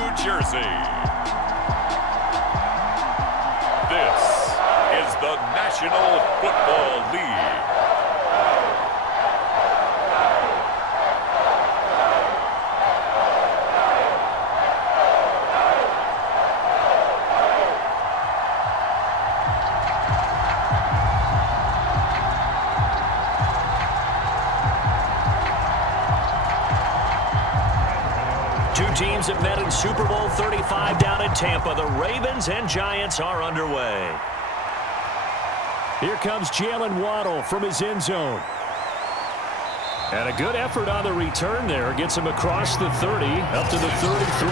New Jersey. This is the National Football League. Two teams have met in Super Bowl 35 down in Tampa. The Ravens and Giants are underway. Here comes Jalen Waddle from his end zone. And a good effort on the return there. Gets him across the 30, up to the 33.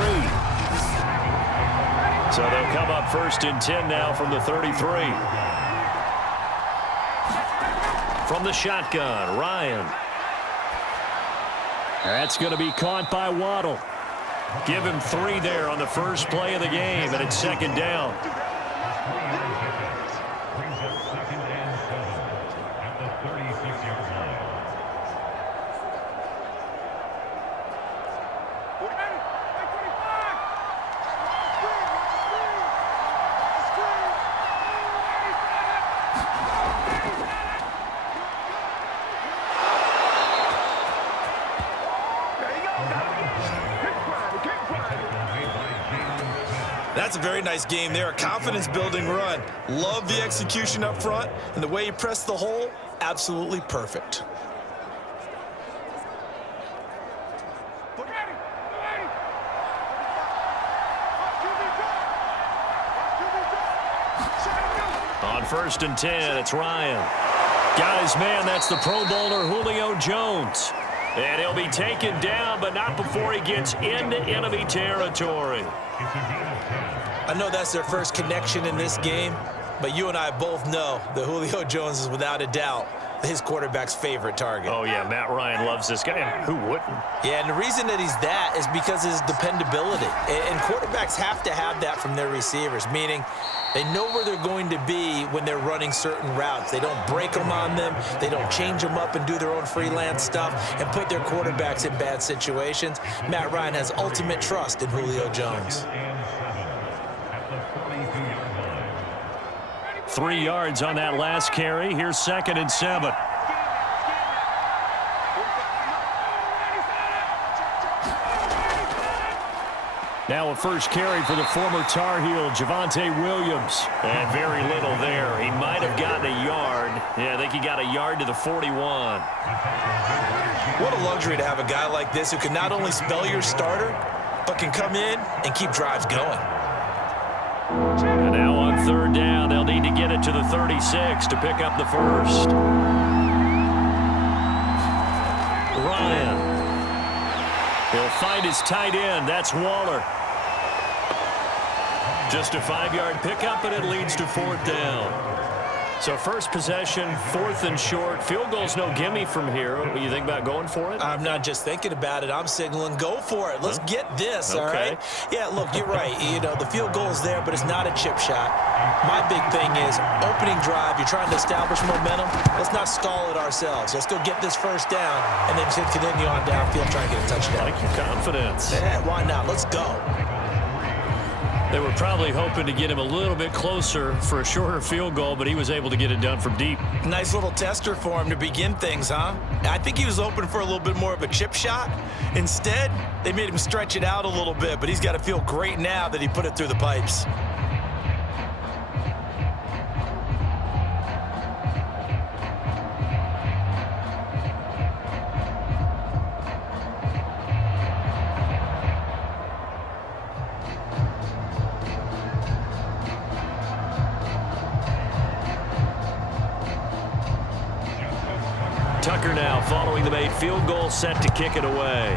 So they'll come up 1st and 10 now from the 33. From the shotgun, Ryan. That's going to be caught by Waddle. Give him 3 there on the first play of the game, and it's 2nd down. That's a very nice game there, a confidence-building run. Love the execution up front, and the way he pressed the hole, absolutely perfect. On 1st and 10, it's Ryan. Got his man, that's the Pro Bowler Julio Jones. And he'll be taken down, but not before he gets into enemy territory. I know that's their first connection in this game, but you and I both know that Julio Jones is without a doubt his quarterback's favorite target. Oh, yeah, Matt Ryan loves this guy. Who wouldn't? Yeah, and the reason that he's that is because of his dependability. And quarterbacks have to have that from their receivers, meaning they know where they're going to be when they're running certain routes. They don't break them on them. They don't change them up and do their own freelance stuff and put their quarterbacks in bad situations. Matt Ryan has ultimate trust in Julio Jones. 3 yards on that last carry. Here's 2nd and 7. Now a first carry for the former Tar Heel, Javonte Williams. And very little there. He might have gotten a yard. Yeah, I think he got a yard to the 41. What a luxury to have a guy like this who can not only spell your starter, but can come in and keep drives going. And now on 3rd down, they'll need to get it to the 36 to pick up the first. Ryan. He'll find his tight end. That's Waller. Just a 5-yard pickup, and it leads to 4th down. So first possession, 4th and short. Field goal's no gimme from here. What do you think about going for it? I'm not just thinking about it. I'm signaling go for it. Let's get this, all right? Yeah, look, you're right. You know, the field goal's there, but it's not a chip shot. My big thing is opening drive. You're trying to establish momentum. Let's not stall it ourselves. Let's go get this first down and then continue on downfield, try and get a touchdown. I like your confidence. Yeah, why not? Let's go. They were probably hoping to get him a little bit closer for a shorter field goal, but he was able to get it done from deep. Nice little tester for him to begin things, huh? I think he was hoping for a little bit more of a chip shot. Instead, they made him stretch it out a little bit, but he's got to feel great now that he put it through the pipes. Tucker now following the made field goal, set to kick it away.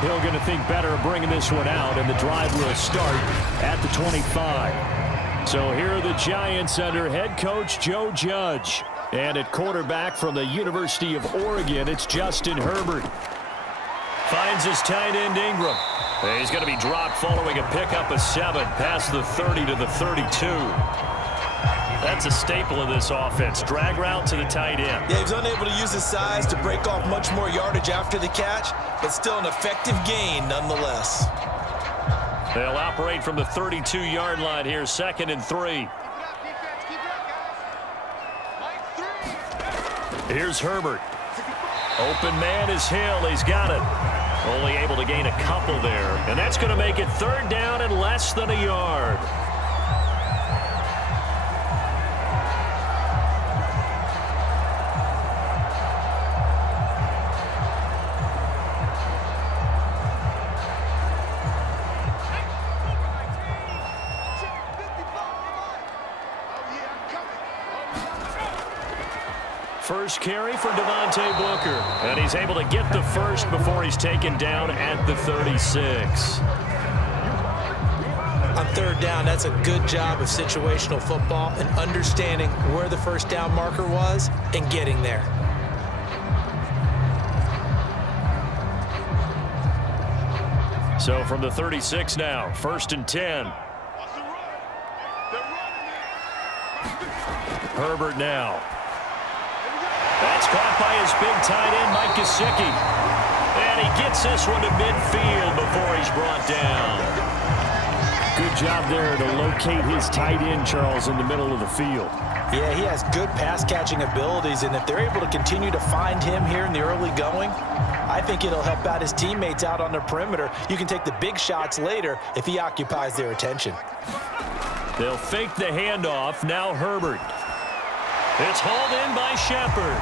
Hill going to think better of bringing this one out, and the drive will start at the 25. So here are the Giants under head coach Joe Judge. And at quarterback from the University of Oregon, it's Justin Herbert. Finds his tight end Ingram. He's going to be dropped following a pickup of 7 past the 30 to the 32. That's a staple of this offense. Drag route to the tight end. Yeah, he was unable to use his size to break off much more yardage after the catch, but still an effective gain nonetheless. They'll operate from the 32-yard line here, 2nd and 3. Here's Herbert. Open man is Hill. He's got it. Only able to gain a couple there. And that's going to make it 3rd down and less than a yard. First carry for Devontae Booker. And he's able to get the first before he's taken down at the 36. On 3rd down, that's a good job of situational football and understanding where the first down marker was and getting there. So from the 36 now, 1st and 10. Herbert now. That's caught by his big tight end, Mike Gesicki. And he gets this one to midfield before he's brought down. Good job there to locate his tight end, Charles, in the middle of the field. Yeah, he has good pass-catching abilities, and if they're able to continue to find him here in the early going, I think it'll help out his teammates out on the perimeter. You can take the big shots later if he occupies their attention. They'll fake the handoff. Now Herbert. It's hauled in by Shepard.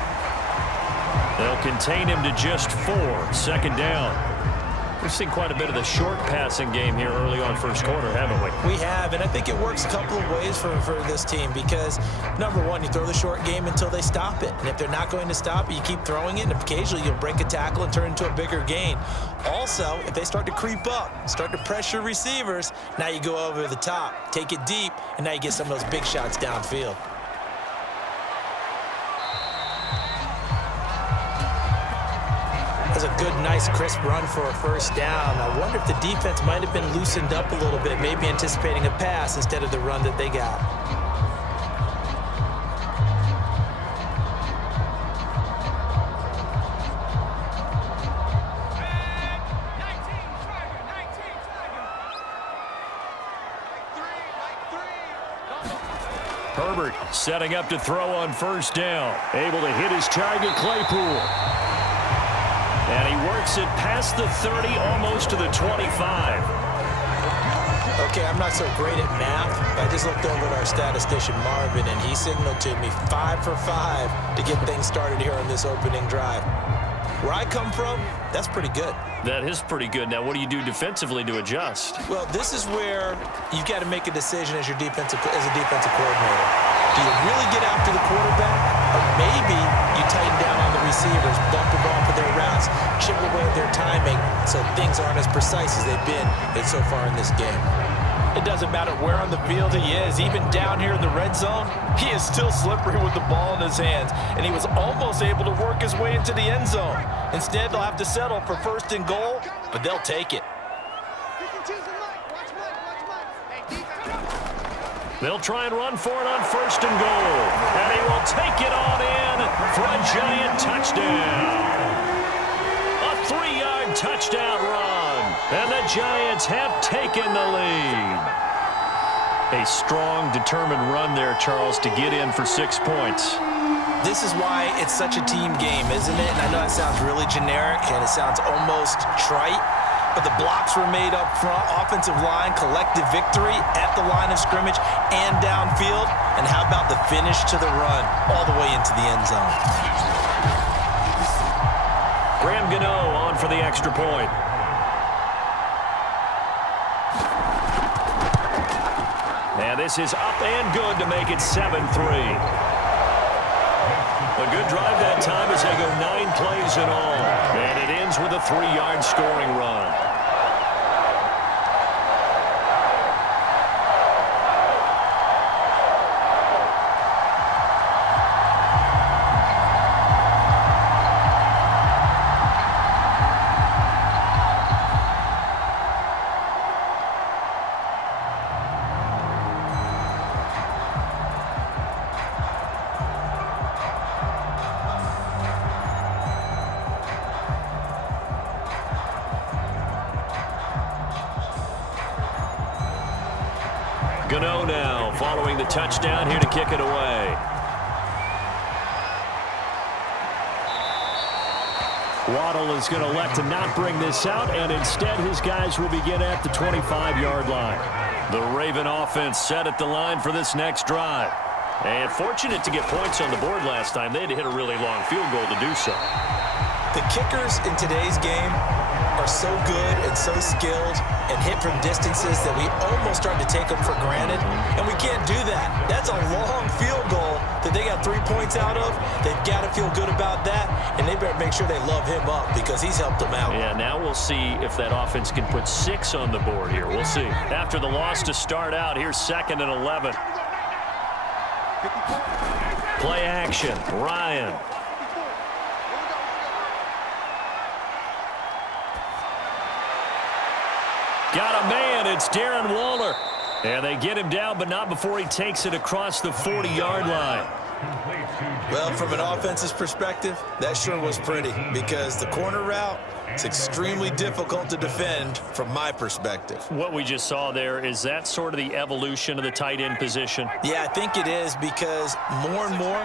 They'll contain him to just 4. 2nd down. We've seen quite a bit of the short passing game here early on first quarter, haven't we? We have, and I think it works a couple of ways for this team because, number one, you throw the short game until they stop it. And if they're not going to stop it, you keep throwing it, and occasionally you'll break a tackle and turn into a bigger gain. Also, if they start to creep up, start to pressure receivers, now you go over the top, take it deep, and now you get some of those big shots downfield. That's a good, nice, crisp run for a first down. I wonder if the defense might have been loosened up a little bit, maybe anticipating a pass instead of the run that they got. Herbert setting up to throw on first down. Able to hit his target, Claypool. And he works it past the 30, almost to the 25. Okay, I'm not so great at math. I just looked over at our statistician, Marvin, and he signaled to me 5 for 5 to get things started here on this opening drive. Where I come from, that's pretty good. That is pretty good. Now, what do you do defensively to adjust? Well, this is where you've got to make a decision as a defensive coordinator. Do you really get after the quarterback, or maybe you tighten down on the receivers, bump them off of their routes, chip away at their timing, so things aren't as precise as they've been so far in this game. It doesn't matter where on the field he is, even down here in the red zone, he is still slippery with the ball in his hands, and he was almost able to work his way into the end zone. Instead, they'll have to settle for 1st and goal, but they'll take it. They'll try and run for it on 1st and goal. And he will take it on in for a giant touchdown. A 3-yard touchdown run. And the Giants have taken the lead. A strong, determined run there, Charles, to get in for 6 points. This is why it's such a team game, isn't it? And I know that sounds really generic and it sounds almost trite. But the blocks were made up front, offensive line, collective victory at the line of scrimmage and downfield. And how about the finish to the run all the way into the end zone? Graham Gano on for the extra point. And this is up and good to make it 7-3. A good drive that time as they go 9 plays in all. And it ends with a 3-yard scoring run. Gano now following the touchdown here to kick it away. Waddle is going to elect to not bring this out, and instead his guys will begin at the 25-yard line. The Raven offense set at the line for this next drive. And fortunate to get points on the board last time. They had to hit a really long field goal to do so. The kickers in today's game are so good and so skilled and hit from distances that we almost start to take them for granted, and we can't do that. That's a long field goal that they got 3 points out of. They've got to feel good about that, and they better make sure they love him up because he's helped them out. Yeah, now we'll see if that offense can put 6 on the board here. We'll see. After the loss to start out, here's 2nd and 11. Play action, Ryan. Got a man, it's Darren Waller. And they get him down, but not before he takes it across the 40-yard line. Well, from an offense's perspective, that sure was pretty because the corner route, it's extremely difficult to defend from my perspective. What we just saw there, is that sort of the evolution of the tight end position? Yeah, I think it is because more and more,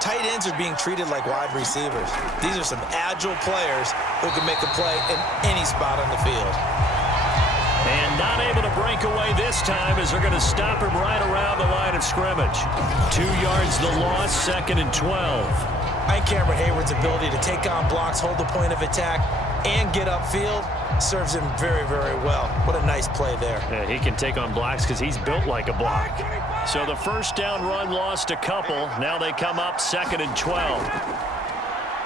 tight ends are being treated like wide receivers. These are some agile players who can make a play in any spot on the field. And not able to break away this time as they're going to stop him right around the line of scrimmage. 2 yards the loss, 2nd and 12. I think Cameron Hayward's ability to take on blocks, hold the point of attack, and get upfield serves him very, very well. What a nice play there. Yeah, he can take on blocks because he's built like a block. So the first down run lost a couple. Now they come up 2nd and 12.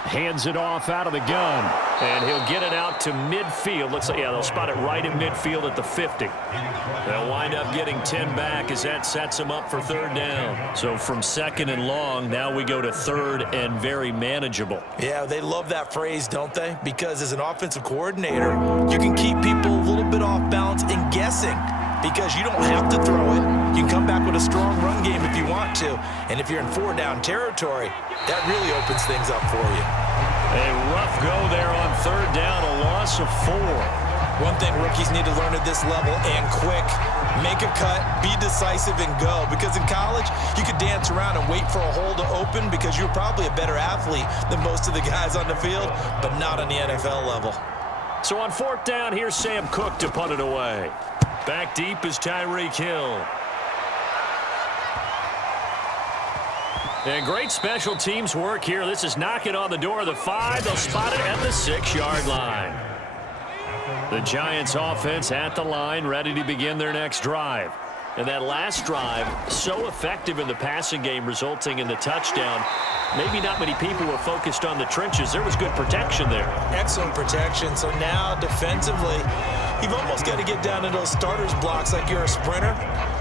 Hands it off out of the gun, and he'll get it out to midfield. Looks like, yeah, they'll spot it right at midfield at the 50. They'll wind up getting 10 back as that sets them up for 3rd down. So from 2nd and long, now we go to 3rd and very manageable. Yeah, they love that phrase, don't they? Because as an offensive coordinator, you can keep people a little bit off balance and guessing because you don't have to throw it. You can come back with a strong run game if you want to. And if you're in 4-down territory, that really opens things up for you. A rough go there on 3rd down, a loss of 4. One thing rookies need to learn at this level and quick, make a cut, be decisive, and go. Because in college, you could dance around and wait for a hole to open because you're probably a better athlete than most of the guys on the field, but not on the NFL level. So on 4th down, here's Sam Cook to punt it away. Back deep is Tyreek Hill. And great special teams work here. This is knocking on the door of the 5. They'll spot it at the 6-yard line. The Giants offense at the line, ready to begin their next drive. And that last drive, so effective in the passing game, resulting in the touchdown. Maybe not many people were focused on the trenches. There was good protection there. Excellent protection. So now defensively, you've almost got to get down to those starters blocks like you're a sprinter.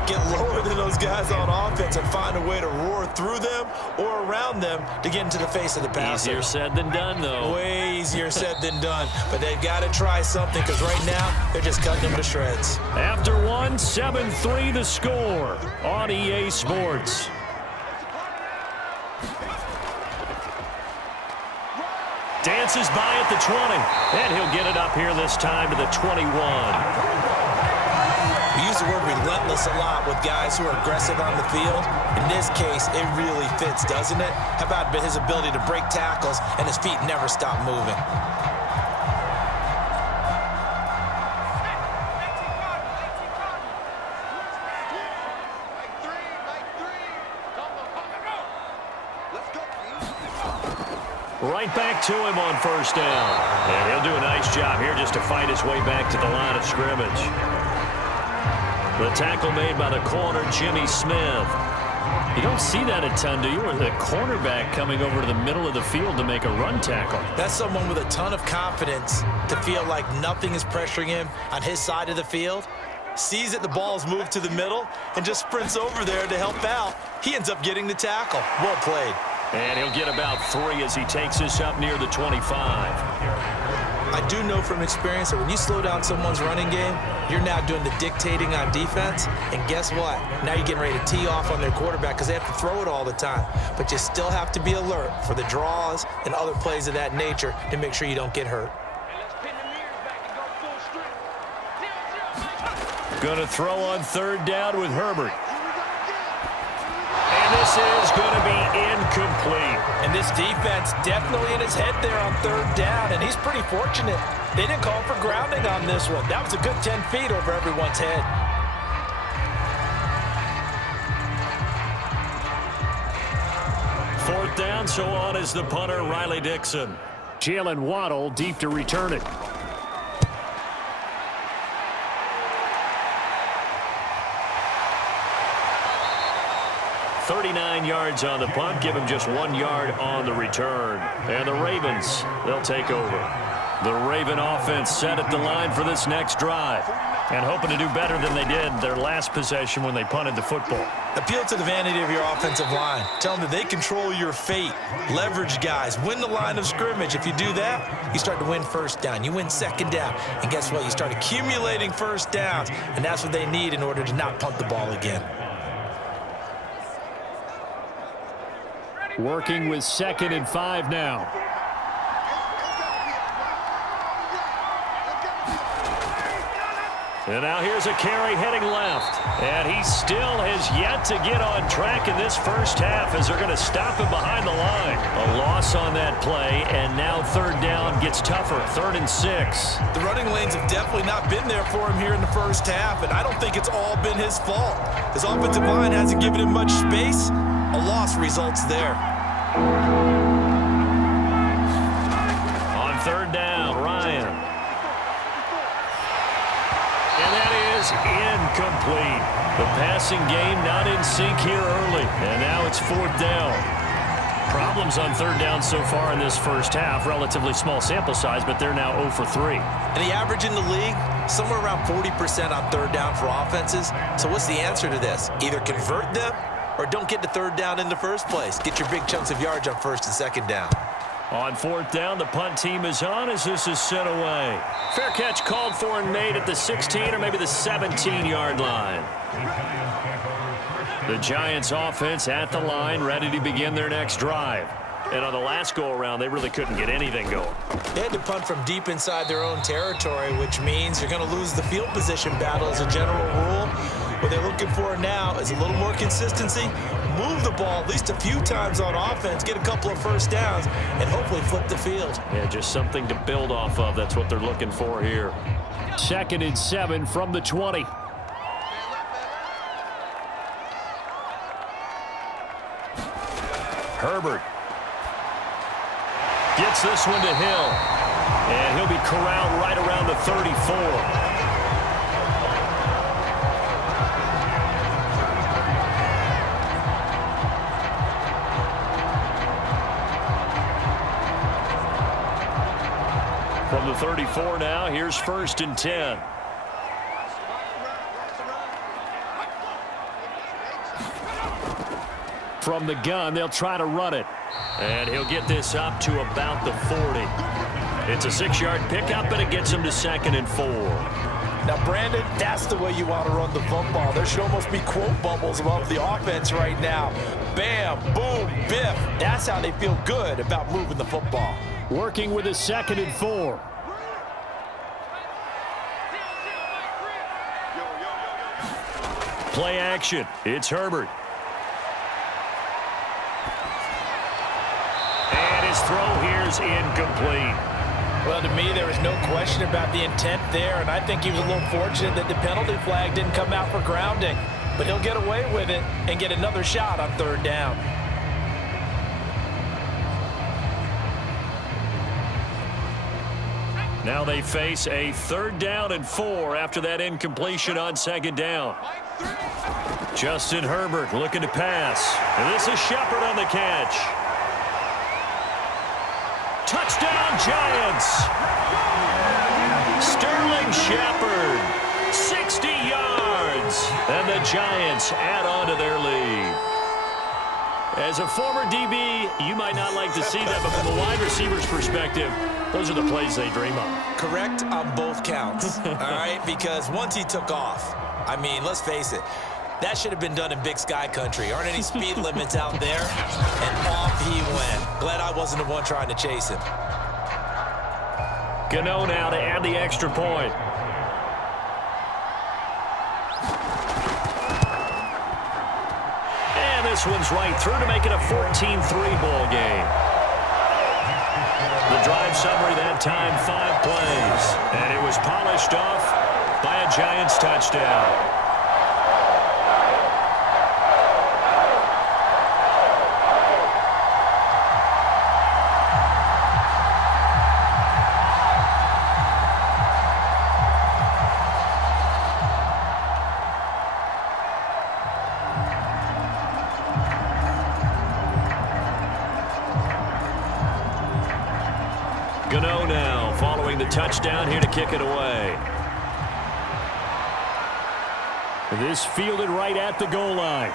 Get lower than those guys on offense and find a way to roar through them or around them to get into the face of the passer. Easier said than done, though. Way easier said than done. But they've got to try something because right now they're just cutting them to shreds. After one, 7-3 the score on EA Sports. Dances by at the 20, and he'll get it up here this time to the 21. We use the word relentless a lot with guys who are aggressive on the field. In this case, it really fits, doesn't it? How about his ability to break tackles and his feet never stop moving? Right back to him on 1st down. And he'll do a nice job here just to fight his way back to the line of scrimmage. The tackle made by the corner, Jimmy Smith. You don't see that a ton, do you? Or the cornerback coming over to the middle of the field to make a run tackle. That's someone with a ton of confidence to feel like nothing is pressuring him on his side of the field. Sees that the ball's moved to the middle and just sprints over there to help out. He ends up getting the tackle. Well played. And he'll get about 3 as he takes this up near the 25. I do know from experience that when you slow down someone's running game, you're now doing the dictating on defense. And guess what? Now you're getting ready to tee off on their quarterback because they have to throw it all the time. But you still have to be alert for the draws and other plays of that nature to make sure you don't get hurt. Going to throw on third down with Herbert. And this is going to be incomplete. And this defense definitely in his head there on third down, and he's pretty fortunate. They didn't call for grounding on this one. That was a good 10 feet over everyone's head. Fourth down, so on is the punter, Riley Dixon. Jalen Waddle deep to return it. "39 yards on the punt, give him just 1 yard on the return. And the Ravens, they'll take over. The Raven offense set at the line for this next drive, and hoping to do better than they did their last possession when they punted the football. Appeal to the vanity of your offensive line. Tell them that they control your fate. Leverage guys. Win the line of scrimmage. If you do that, you start to win first down. You win second down. And guess what? You start accumulating first downs, and that's what they need in order to not punt the ball again. Working with 2nd and 5 now. And now here's a carry heading left. And he still has yet to get on track in this first half as they're going to stop him behind the line. A loss on that play, and now third down gets tougher. 3rd and 6. The running lanes have definitely not been there for him here in the first half, and I don't think it's all been his fault. His offensive line hasn't given him much space. A loss results there. On third down, Ryan. And that is incomplete. The passing game not in sync here early. And now it's 4th down. Problems on third down so far in this first half. Relatively small sample size, but they're now 0 for 3. And the average in the league, somewhere around 40% on third down for offenses. So what's the answer to this? Either convert them or don't get the third down in the first place. Get your big chunks of yards on 1st and 2nd down. On 4th down, the punt team is on as this is sent away. Fair catch called for and made at the 16 or maybe the 17-yard line. The Giants offense at the line, ready to begin their next drive. And on the last go-around, they really couldn't get anything going. They had to punt from deep inside their own territory, which means you're going to lose the field position battle as a general rule. What they're looking for now is a little more consistency, move the ball at least a few times on offense, get a couple of first downs, and hopefully flip the field. Yeah, just something to build off of. That's what they're looking for here. 2nd and 7 from the 20. Herbert gets this one to Hill, and he'll be corralled right around the 34. From the 34 now, here's 1st and 10. From the gun, they'll try to run it. And he'll get this up to about the 40. It's a 6-yard pickup, but it gets him to 2nd and 4. Now, Brandon, that's the way you want to run the football. There should almost be quote bubbles above the offense right now. Bam, boom, biff. That's how they feel good about moving the football. Working with a 2nd and 4. Play action. It's Herbert. And his throw here's incomplete. Well, to me, there was no question about the intent there, and I think he was a little fortunate that the penalty flag didn't come out for grounding. But he'll get away with it and get another shot on third down. Now they face a 3rd down and 4 after that incompletion on 2nd down. Justin Herbert looking to pass. And this is Shepard on the catch. Touchdown, Giants. Sterling Shepard, 60 yards. And the Giants add on to their lead. As a former DB, you might not like to see that, but from a wide receiver's perspective, those are the plays they dream of. Correct on both counts, all right? Because once he took off, I mean, let's face it, that should have been done in Big Sky country. Aren't any speed limits out there? And off he went. Glad I wasn't the one trying to chase him. Gano now to add the extra point. this one's right through to make it a 14-3 ball game. The drive summary that time, 5 plays. And it was polished off by a Giants touchdown. Gano now following the touchdown here to kick it away. This fielded right at the goal line.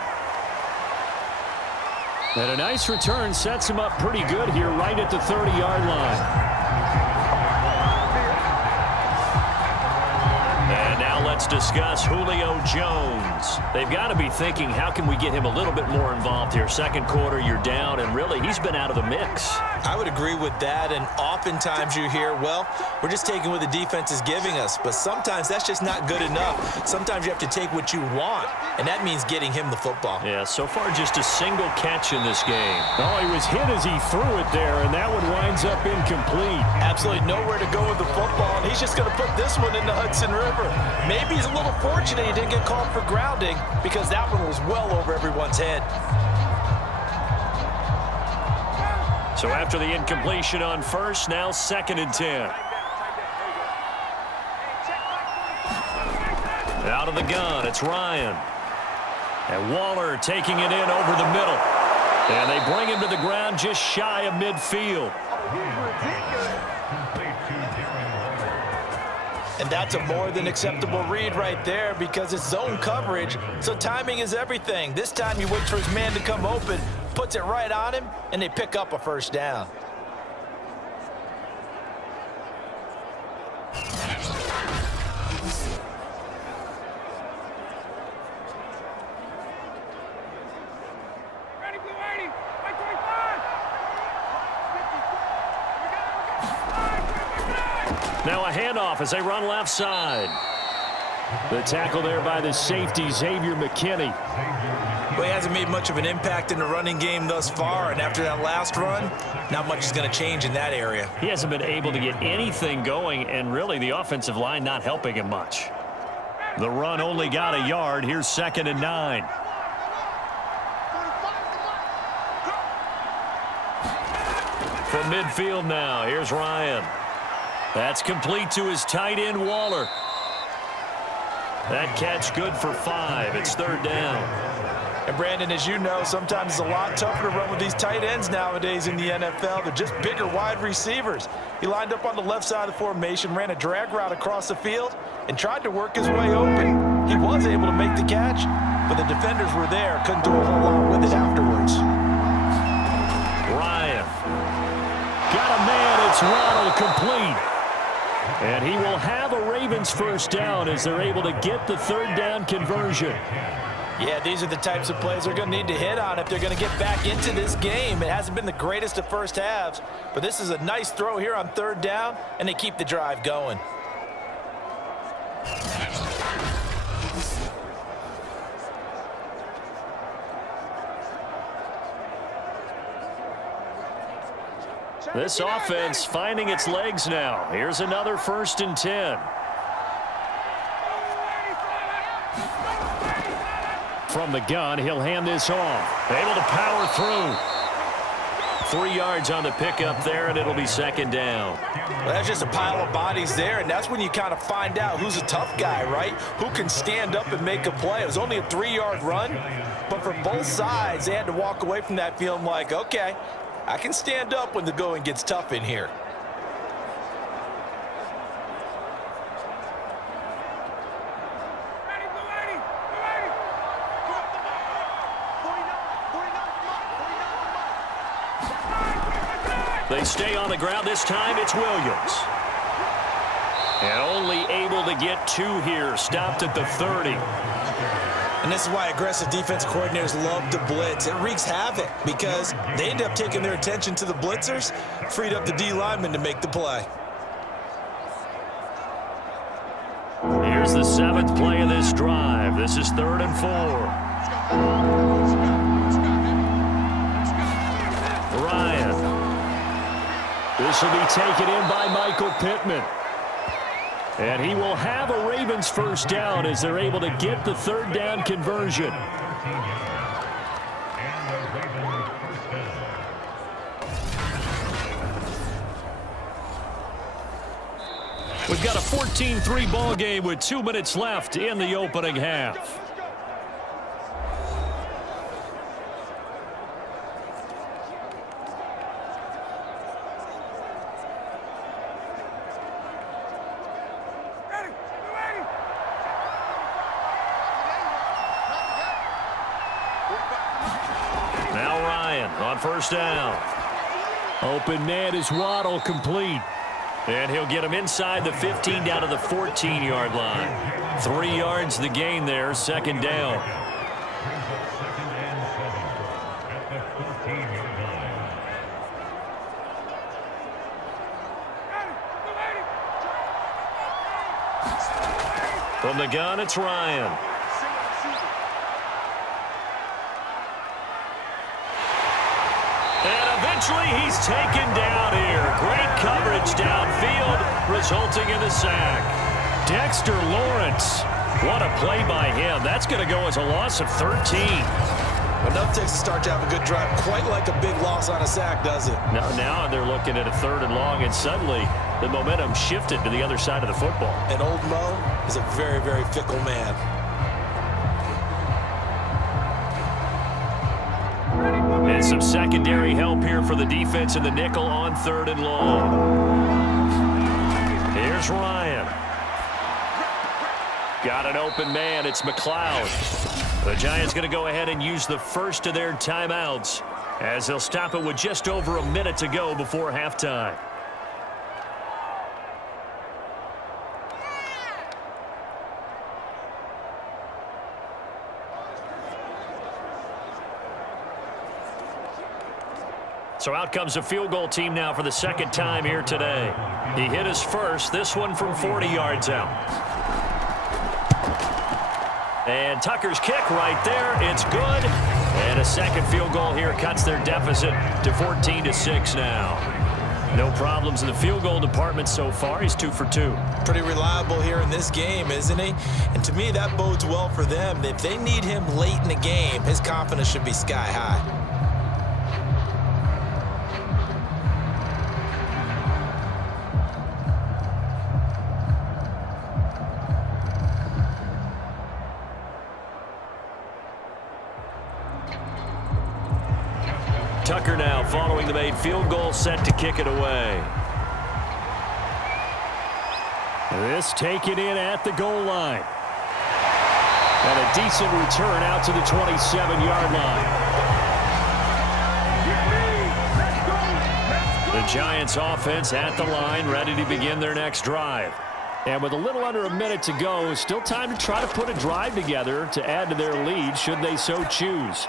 And a nice return sets him up pretty good here right at the 30-yard line. And now let's discuss Julio Jones. They've got to be thinking, how can we get him a little bit more involved here? Second quarter, you're down, and really, he's been out of the mix. I would agree with that, and oftentimes you hear, well, we're just taking what the defense is giving us, but sometimes that's just not good enough. Sometimes you have to take what you want, and that means getting him the football. Yeah, so far just a single catch in this game. Oh, he was hit as he threw it there, and that one winds up incomplete. Absolutely nowhere to go with the football, and he's just going to put this one in the Hudson River. Maybe he's a little fortunate he didn't get called for grounding because that one was well over everyone's head. So after the incompletion on first, now 2nd and 10. Out of the gun, it's Ryan. And Waller taking it in over the middle. And they bring him to the ground just shy of midfield. And that's a more than acceptable read right there because it's zone coverage, so timing is everything. This time he waits for his man to come open, puts it right on him, and they pick up a first down. Now a handoff as they run left side. The tackle there by the safety, Xavier McKinney. Well, he hasn't made much of an impact in the running game thus far, and after that last run, not much is going to change in that area. He hasn't been able to get anything going, and really the offensive line not helping him much. The run only got a yard. Here's 2nd and 9. From midfield now, here's Ryan. That's complete to his tight end, Waller. That catch good for 5. It's 3rd down. And Brandon, as you know, sometimes it's a lot tougher to run with these tight ends nowadays in the NFL. They're just bigger wide receivers. He lined up on the left side of the formation, ran a drag route across the field, and tried to work his way open. He was able to make the catch, but the defenders were there. Couldn't do a whole lot with it afterwards. Ryan. Got a man. It's Ronald complete. And he will have a Ravens first down as they're able to get the 3rd down conversion. Yeah, these are the types of plays they're going to need to hit on if they're going to get back into this game. It hasn't been the greatest of first halves, but this is a nice throw here on 3rd down, and they keep the drive going. This offense finding its legs now. Here's another 1st and 10. From the gun, he'll hand this off. Able to power through. 3 yards on the pickup there, and it'll be 2nd down. Well, that's just a pile of bodies there, and that's when you kind of find out who's a tough guy, right? Who can stand up and make a play. It was only a 3-yard run, but for both sides, they had to walk away from that feeling like, okay, I can stand up when the going gets tough in here. They stay on the ground. This time it's Williams. And only able to get 2 here. Stopped at the 30. And this is why aggressive defense coordinators love to blitz. It wreaks havoc because they end up taking their attention to the blitzers, freed up the D lineman to make the play. Here's the 7th play of this drive. This is 3rd and 4. Ryan. This will be taken in by Michael Pittman. And he will have a Ravens first down as they're able to get the third down conversion. We've got a 14-3 ball game with 2 minutes left in the opening half. Now Ryan on first down. Open man is Waddle, complete. And he'll get him inside the 15 down to the 14-yard line. 3 yards the gain there, second down. From the gun, it's Ryan. And eventually he's taken down here. Great coverage downfield, resulting in the sack. Dexter Lawrence. What a play by him. That's going to go as a loss of 13. Enough takes to start to have a good drive. Quite like a big loss on a sack, does it? Now they're looking at a 3rd and long, and suddenly the momentum shifted to the other side of the football. And old Mo is a very, very fickle man. And some secondary help here for the defense in the nickel on 3rd and long. Here's Ryan. Got an open man. It's McLeod. The Giants going to go ahead and use the first of their timeouts as they'll stop it with just over a minute to go before halftime. So out comes a field goal team now for the second time here today. He hit his first, this one from 40 yards out. And Tucker's kick right there, it's good. And a second field goal here cuts their deficit to 14-6 now. No problems in the field goal department so far. He's 2 for 2. Pretty reliable here in this game, isn't he? And to me, that bodes well for them. If they need him late in the game, his confidence should be sky high. Tucker now following the made field goal, set to kick it away. This taken in at the goal line. And a decent return out to the 27-yard line. The Giants offense at the line, ready to begin their next drive. And with a little under a minute to go, still time to try to put a drive together to add to their lead should they so choose.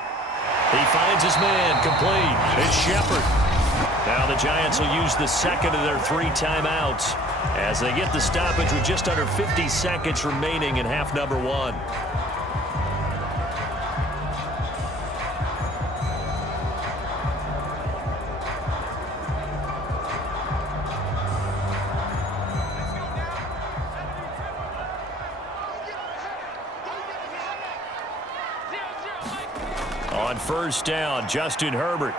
He finds his man, complete. It's Shepard. Now the Giants will use the second of their 3 timeouts as they get the stoppage with just under 50 seconds remaining in half number 1. On first down, Justin Herbert.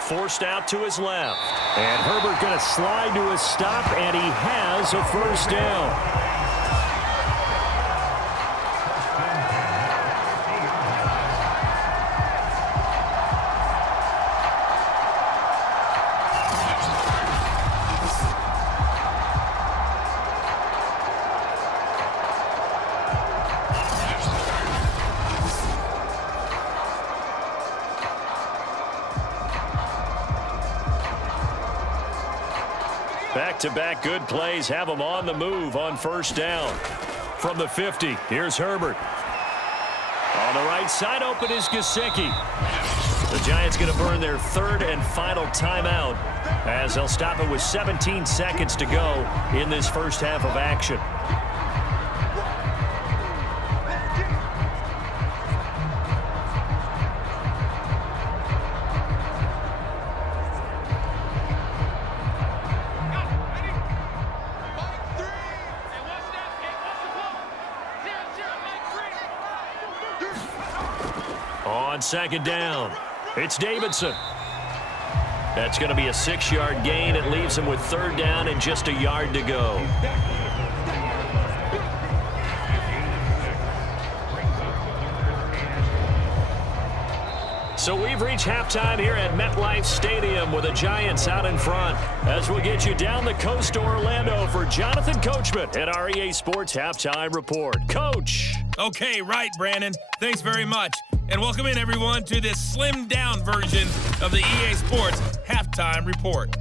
Forced out to his left. And Herbert going to slide to a stop, and he has a first down. Back-to-back good plays have them on the move on first down. From the 50, here's Herbert. On the right side, open is Gesicki. The Giants going to burn their 3rd and final timeout as they'll stop it with 17 seconds to go in this first half of action. second down. It's Davidson. That's going to be a 6-yard gain. It leaves him with third down and just a yard to go. So we've reached halftime here at MetLife Stadium with the Giants out in front. As we get you down the coast to Orlando for Jonathan Coachman at our EA Sports Halftime Report. Coach. Okay, right, Brandon. Thanks very much. And welcome in, everyone, to this slimmed-down version of the EA Sports Halftime Report.